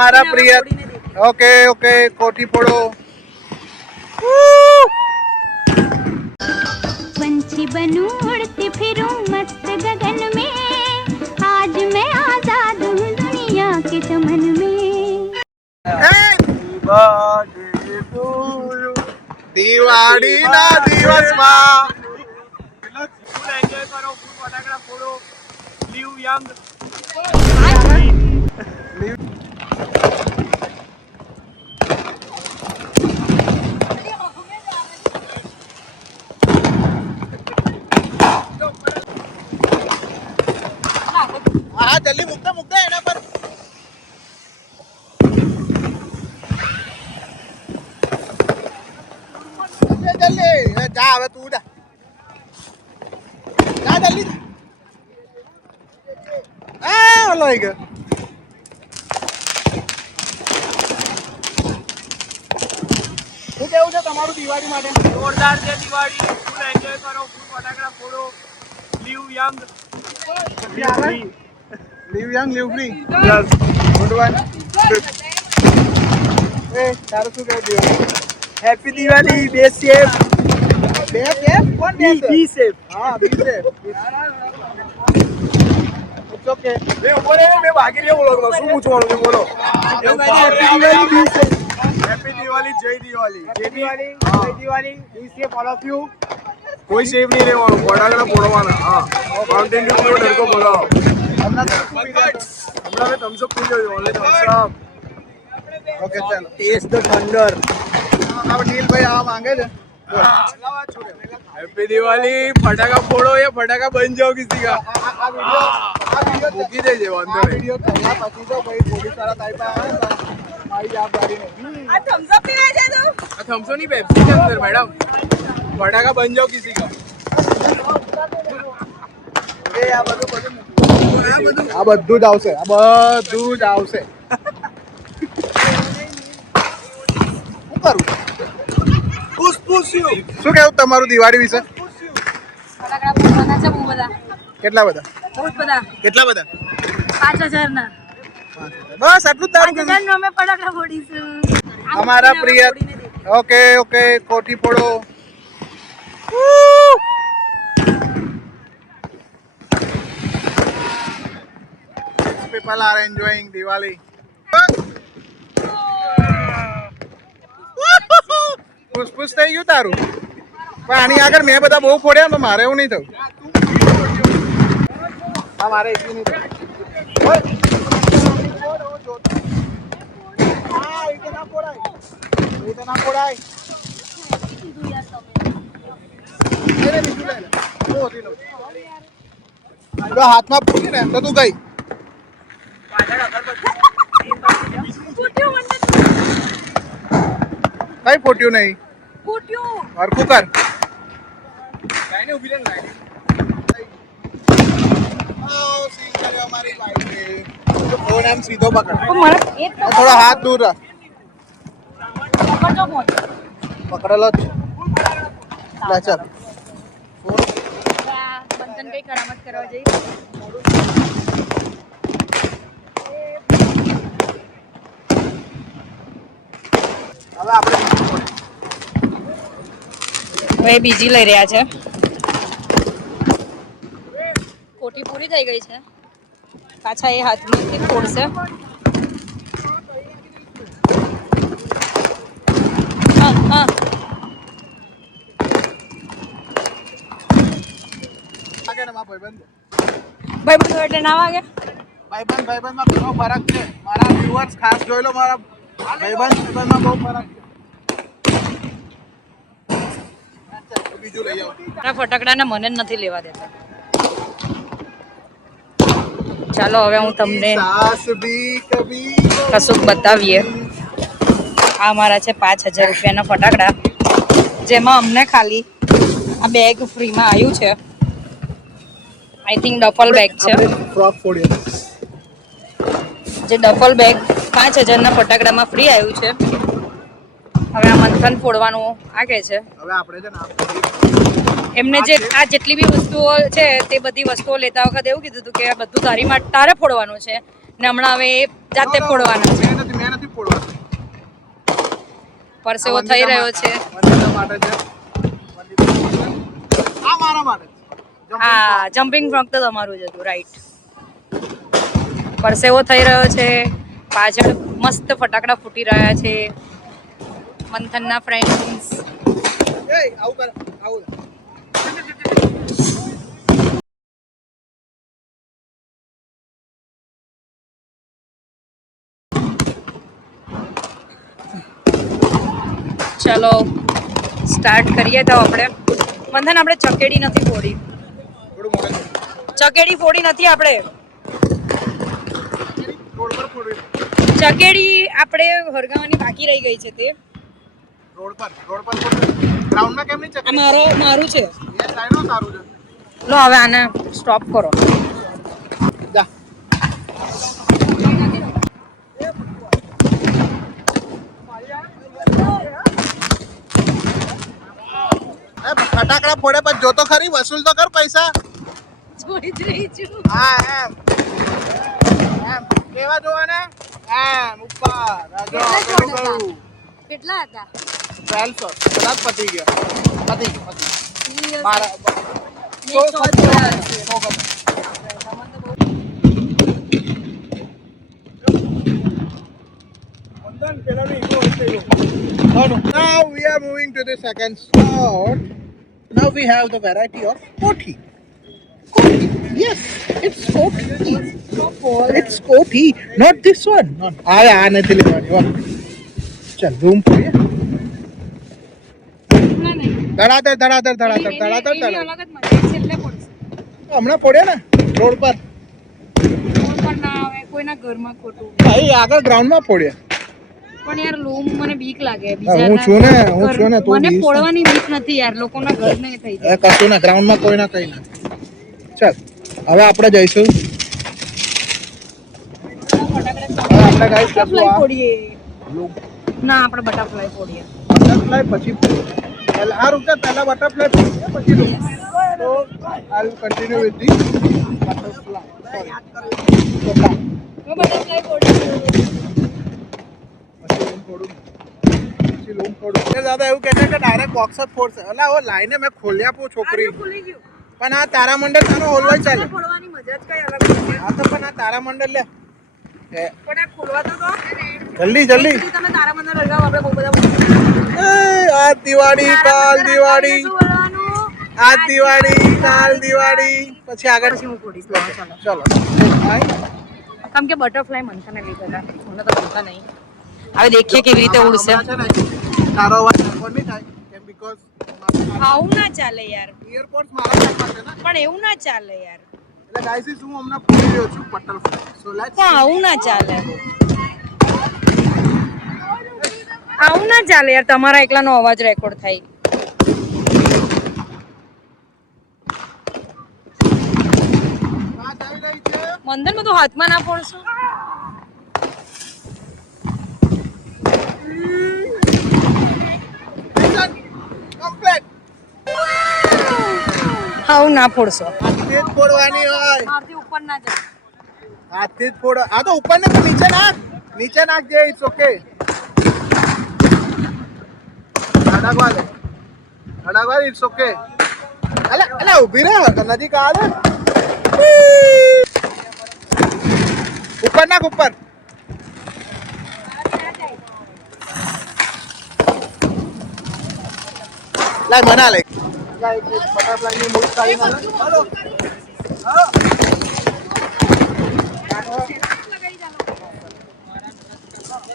हमारा प्रिय okay okay कोठी फोड़ो पंछी बनूं उड़ती फिरूं मस्त गगन में आज मैं आजाद हूँ दुनिया के चमन में दिवाળી ના દિવસમાં ફૂલ એન્જોય કરો, ફૂલ ફટાકડા ફોડો, લીવ યંગ. હા જલ્દી મૂકતા એના પર જલ્દી જા હવે તું જા જલ્દી લઈ ગયો શું કેવું છે તમારું દિવાળી માટે? જોરદાર છે દિવાળી, ફૂલ એન્જોય કરો, ફૂલ ફટાકડા ફોડો, live young. Live young live free yes. Good one એ તારું શું કેવું દિવાળી? હેપી દિવાળી, બે સેફ. બે સેફ કોણ બે બી સેફ. હા બી સેફ ઇટ્સ ઓકે બે ઉપર મે ભાગી રહ્યો બોલો શું પૂછવાનું છે બોલો. હેપી દિવાળી, બી સેફ. હેપી દિવાળી, જય દિવાળી. જય દિવાળી, જય દિવાળી, બી સેફ ઓલ ઓફ યુ. કોઈ સેફ નહીં રહેવાનું, ફટાકડા ફોડવાના. હા, માઉન્ટેન ડ્યુ પીવો, ડરકો બોલાવો. હમણાં હમણાં મેં થમ્સ અપ પી જોયું, ઓનલી થમ્સ અપ. ઓકે ચાલો ટેસ્ટ ધ થંડર. अब नील भाई आ मांगे थे हैप्पी दिवाली, फटाका फोड़ो या फटाका बन जाओ किसी का. મૂકી દેજે વાંધો નહીં. वीडियो चला પછી તો ભાઈ પોલીસ વાળા ટાઈપ આવે ને મારી જવાબદારી નહીં આ થમ્સ અપ ની પેપ્સી છે અંદર મેડમ. फटाका बन जाओ किसी का. એ આ બધું જ આવશે આ બધું જ આવશે શું કરું શું કેવું તમારું દિવાળી વિશે? ફટાકડા ફોડવાના છે બહુ બધા, કેટલા બધા બહુ જ બધા. કેટલા બધા 5000 ના. બસ આટલું જ તારું 5000 નો અમે ફટાકડા ફોડીશું. हमारा प्रिय ओके ओके कोठी फोड़ो people are enjoying Diwali push push થઈ ગયું તારું પણ આની આગળ મેં બધા બહુ ફોડ્યા તો મારે એવું નહીં થયું હા મારે એટલું નહીં થયું હાથમાં પૂછી ને તો તું ગઈ કઈ ફોટ્યું નહીં હરખું કર ફોન એમ સીધો પકડ થોડો હાથ દૂર રાખ પકડેલો જ ચાલ બંધન કઈ કરામત કરવા જઈ. હવે આપણે હવે બીજી લઈ રહ્યા છે. કોટી પૂરી થઈ ગઈ છે, પાછા એ હાથમાંથી ફોડશે. હા હા ભાઈ બધું એટલે ના વાગે. ભાઈબંધમાં ઘણો ફરક છે મારા વ્યુઅર્સ ખાસ જોઈ લો મારા ભાઈબંધમાં બહુ ફરક છે બીજું લઈ આવો ફટાકડાને મને જ નથી લેવા દેતા. ચાલો હવે હું તમને સાસ ભી કભી કશુંક બતાવીએ. આ મારા છે 5000 રૂપિયાના ફટાકડા, જેમાં અમને ખાલી આ બેગ ફ્રીમાં આવ્યું છે. આઈ થિંક ડફલ બેગ છે, ફ્રોક ફોડ્યો જે ડફલ બેગ 5000 ના ફટાકડામાં ફ્રી આવ્યું છે. હવે આ મંથન ફોડવાનું આગે છે. હવે આપણે છે ને એમને જે આ જેટલી બી વસ્તુઓ છે તે બધી વસ્તુઓ લેતા વખતે એવું કીધું હતું કે આ બધું તારે ફોડવાનું છે ને હમણાં હવે એ જાતે ફોડવાના છે. મેં નથી ફોડવાનું. પરસેવો થઈ રહ્યો છે. વંદિતા માટે છે. આ મારા માટે છે. હા, જમ્પિંગ ફ્રોક તો તમારું જ હતું, રાઈટ. પરસેવો થઈ રહ્યો છે, પાછળ મસ્ત ફટાકડા ફૂટી રહ્યા છે. મંથનના ફ્રેન્ડ્સ આવું કર આવું. ચલો સ્ટાર્ટ કરીએ તો આપણે. મંથન આપણે ચકેડી નથી ફોડી. થોડું મોડે ચકેડી ફોડી નથી આપણે. રોડ પર ફોડવી. ચકેડી આપણે હરગાવાની બાકી રહી ગઈ છે તે. રોડ પર ગ્રાઉન્ડમાં કેમ નહીં આ ચકરી? મારું છે. એ સાઈડમાં સારું છે. લો હવે આને સ્ટોપ કરો. જા. ફટાકડા ફોડે પણ જોતો ખરી, વસૂલ તો કર પૈસા. જોઈ જ રહી છું. હા એમ કેવા જોવાને એમ ઉપર રાજો પેલું કરું. કેટલા હતા? 1200 કદાચ પતી ગયો. પતી મારા Now we are moving to the second spot. Now we have the variety of koti. Koti. Yes, it's koti. It's koti, not this one. આ નથી લેવાની. વાહ. ચાલ રૂમ પર ધડાધડ હમણાં ફોડ્યા ને રોડ પર. કોઈના ઘરમાં ખોટું ભાઈ આગળ ગ્રાઉન્ડમાં ફોડ્યા. પણ યાર લૂમ મને બીક લાગે. હું છું ને તું મને બીક. ફોડવાની બીક નથી યાર, લોકોના ઘર ને થઈ જાય. કશું ના ગ્રાઉન્ડમાં કોઈ ના કઈ ના. ચાલ હવે આપણે જઈશું. હવે આપણે ગાઈસ બટરફ્લાય ફોડીએ. ના, આપણે બટરફ્લાય ફોડીએ. બટરફ્લાય પછી પહેલા આ રૂપિયા પહેલા બટરફ્લાય પછી લો. તો I will continue with the butterfly. Butterfly ફોડીએ. પછી લૂમ ફોડું. એ દાદા એવું કહે છે કે ડાયરેક્ટ બોક્સ જ ફોડશે. અલા ઓ લાઈને મેં ખોલ્યા પો છોકરી. ખુલી ગયું. પણ આ તારા મંડળ તારો હોલવાય ચાલે. ફોડવાની મજા જ કઈ અલગ છે. આ તો પણ આ તારા મંડળ લે. પણ આ ખોલવા તો દો. જલ્દી તમે તારા મને લગાવો, આપણે બહુ બધા એ આ દિવાળી કાલ દિવાળી શું બોલવાનું? આ દિવાળી કાલ દિવાળી પછી આગળ પછી હું ફોડીશ. ચલો કેમ કે બટરફ્લાય મંથાને લીધા હતા, મને તો ગમતા નહીં. હવે દેખીએ કેવી રીતે ઉડશે. તારો અવાજ રેકોર્ડ નહીં થાય કેમ બીકોઝ આવું ના ચાલે યાર. ઇયરપોડ્સ મારા કાનમાં છે ને. પણ એવું ના ચાલે યાર. એટલે ગાઈસ હું હમણાં ફોડી રહ્યો છું બટરફ્લાય. સો લેટ્સ પણ આવું ના ચાલે. આવું ના ચાલે યાર, તમારા એકલાનો અવાજ રેકોર્ડ થાય. આ જઈ રહી છે. મંદન બધું હાથમાં ના ફોડશો. કમ્પ્લીટ. આવું ના ફોડશો. હાથથી જ ફોડવાની હોય. મારથી ઉપર ના જાય. હાથથી જ ફોડો. આ તો ઉપર ને તો નીચે નાખ દે. It's okay. અડાગવા ઇટ્સ ઓકે. અલે ઊભી રહે નજીક આવે. ઉપર નાખ ઉપર. લાય બના લે. બટરફ્લાય ની મૂળ કાઢી નાખ. હાલો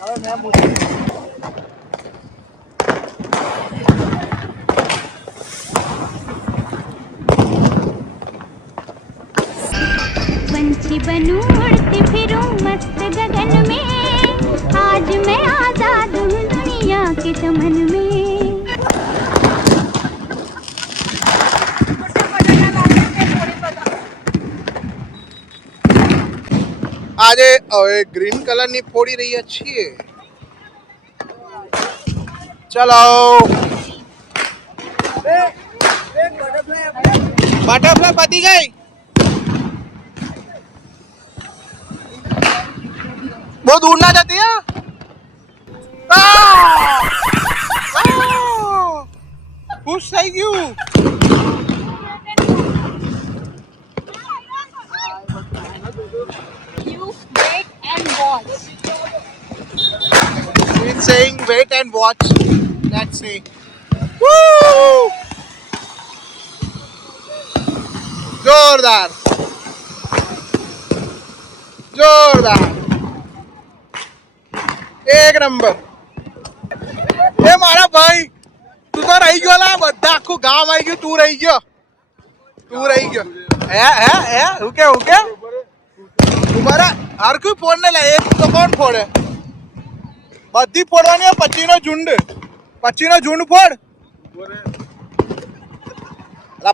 હવે મેં મૂકી. पंछी बनूं उड़ती फिरूं मस्त गगन में, आज मैं आजाद हूँ दुनिया के चमन में. આજે હવે ગ્રીન કલર ની ફોડી રહ્યા છીએ. ચલો બટરફ્લાય પતી ગઈ. બહુ દૂર ના જતી હે ખુશ થઈ ગયું You wait and watch. He's saying wait and watch. Let's see. Woo! જોરદાર જોરદાર એક નંબર એ મારા ભાઈ તું તો રહી ગયો લા બધા આખું ગામ આવી ગયું તું રહી ગયો હે હું કે તમારા હર કોઈ ફોન ને લે એક તો કોણ ફોડે બધી ફોડવાની પચીનો ઝુંડ ફોડ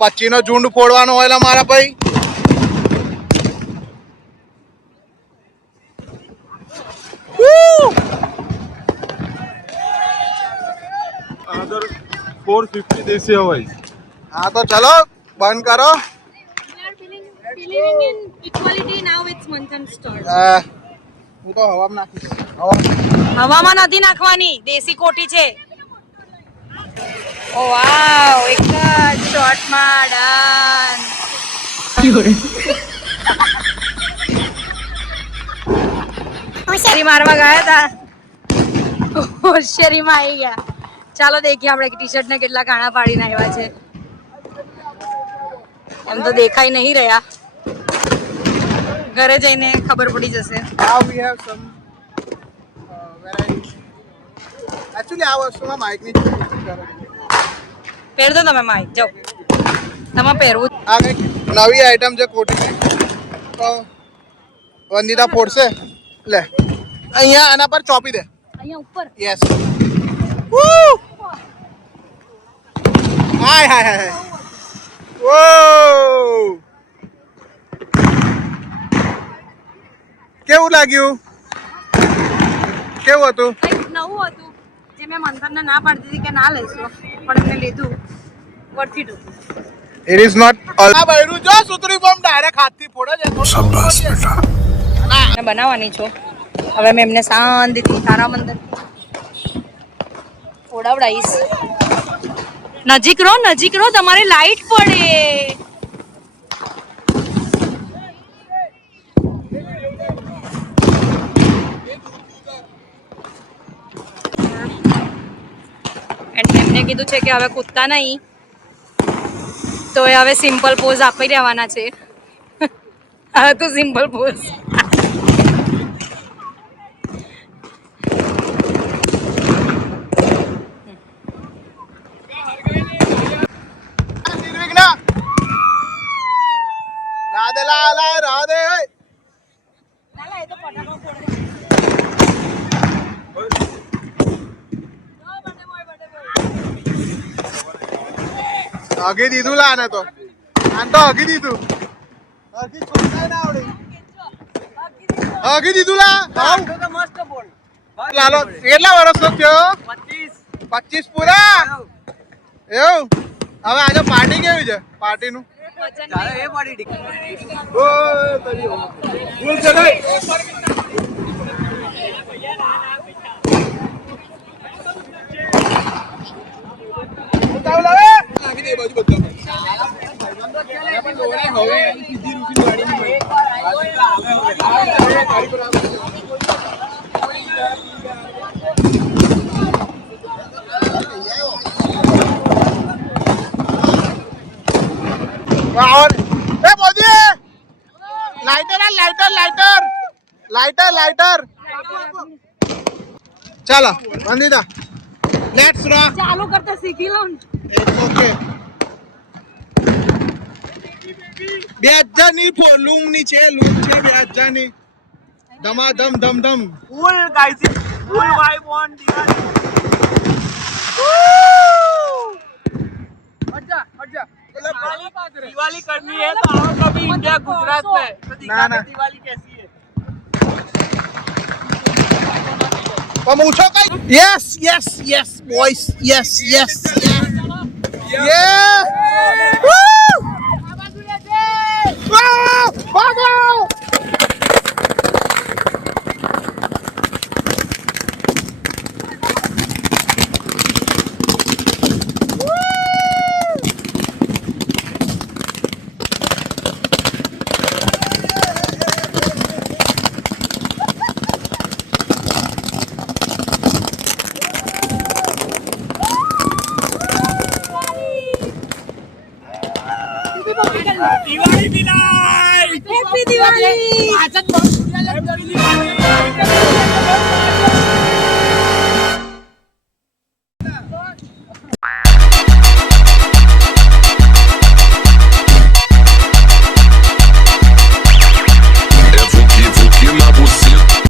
પચીનો ઝુંડ ફોડવાનો હોય મારા ભાઈ अदर 450 देसी हवाई हाँ तो चलो बंद करो Believing in equality, now it's Manthan store. હું તો હવામાં નાખી હવામાં નથી નાખવાની દેશી કોટી છે ઓ વાવ એક જ શોટમાં ડન હોશિયારી મારવા ગયા હતા હોશિયારીમાં આવી ગયા ચાલો દેખીએ આપણે ટી શર્ટ ને કેટલા કાણા પાડીને આવ્યા છે એમ તો દેખાઈ નહીં રહ્યા ઘરે જઈને ખબર પડી જશે Now we have some variety. Actually આ વસ્તુમાં માઇકની પહેરજો તમે માઈક જાઓ તમે પહેરવું આ કંઈક નવી આઈટમ છે કોટીની તો વંદિતા ફોડશે લે અહીંયા આના પર ચોપી દે અહીંયા ઉપર યસ હાય વો કેવું લાગ્યું કેવું હતું કંઈક નવું હતું જે મેં મંથનને ના પાડતી હતી કે ના લઈશું પણ એમને લીધું વર્થ ઇટ હતું It is not all. આ બૈરું જો સુતરી બોમ્બ ડાયરેક્ટ હાથથી ફોડે છે શાબાશ બેટા મેં બનાવવાની છું હવે મેં એમને શાંતિથી તારા મંદિર ફોડાવડાવીશ નજીક રહો તમારે લાઈટ પડે એમને કીધું છે કે હવે કૂદતા નહીં તો એ હવે સિમ્પલ પોઝ આપી રહેવાના છે હવે તો સિમ્પલ પોઝ નિર્વિઘ્ન રાધે લાલા રાધે હગી દીધું લા ને તો આને તો હગી દીધું હગી છોકરાય ના આવડે હગી દીધું લા આવ લાલો કેટલા વર્ષનો થયો 25 પૂરા એવું હવે આજે પાર્ટી કેવી છે પાર્ટીનું લાઇટર ચાલો વંદિતા લેટ્સ રોક ચાલુ કરતા શીખી લો ને ઇટ્સ ઓકે 2000 ની લૂમ ની છે 2000 ની ધમાધમ ધમધમ full guys full vibe on Diwali हट जा दिवाली करनी है तो आओ कभी इंडिया गुजरात में तो दिखा दे दिवाली कैसी है પણ મૂછો કઈ yes boys yes happy Diwali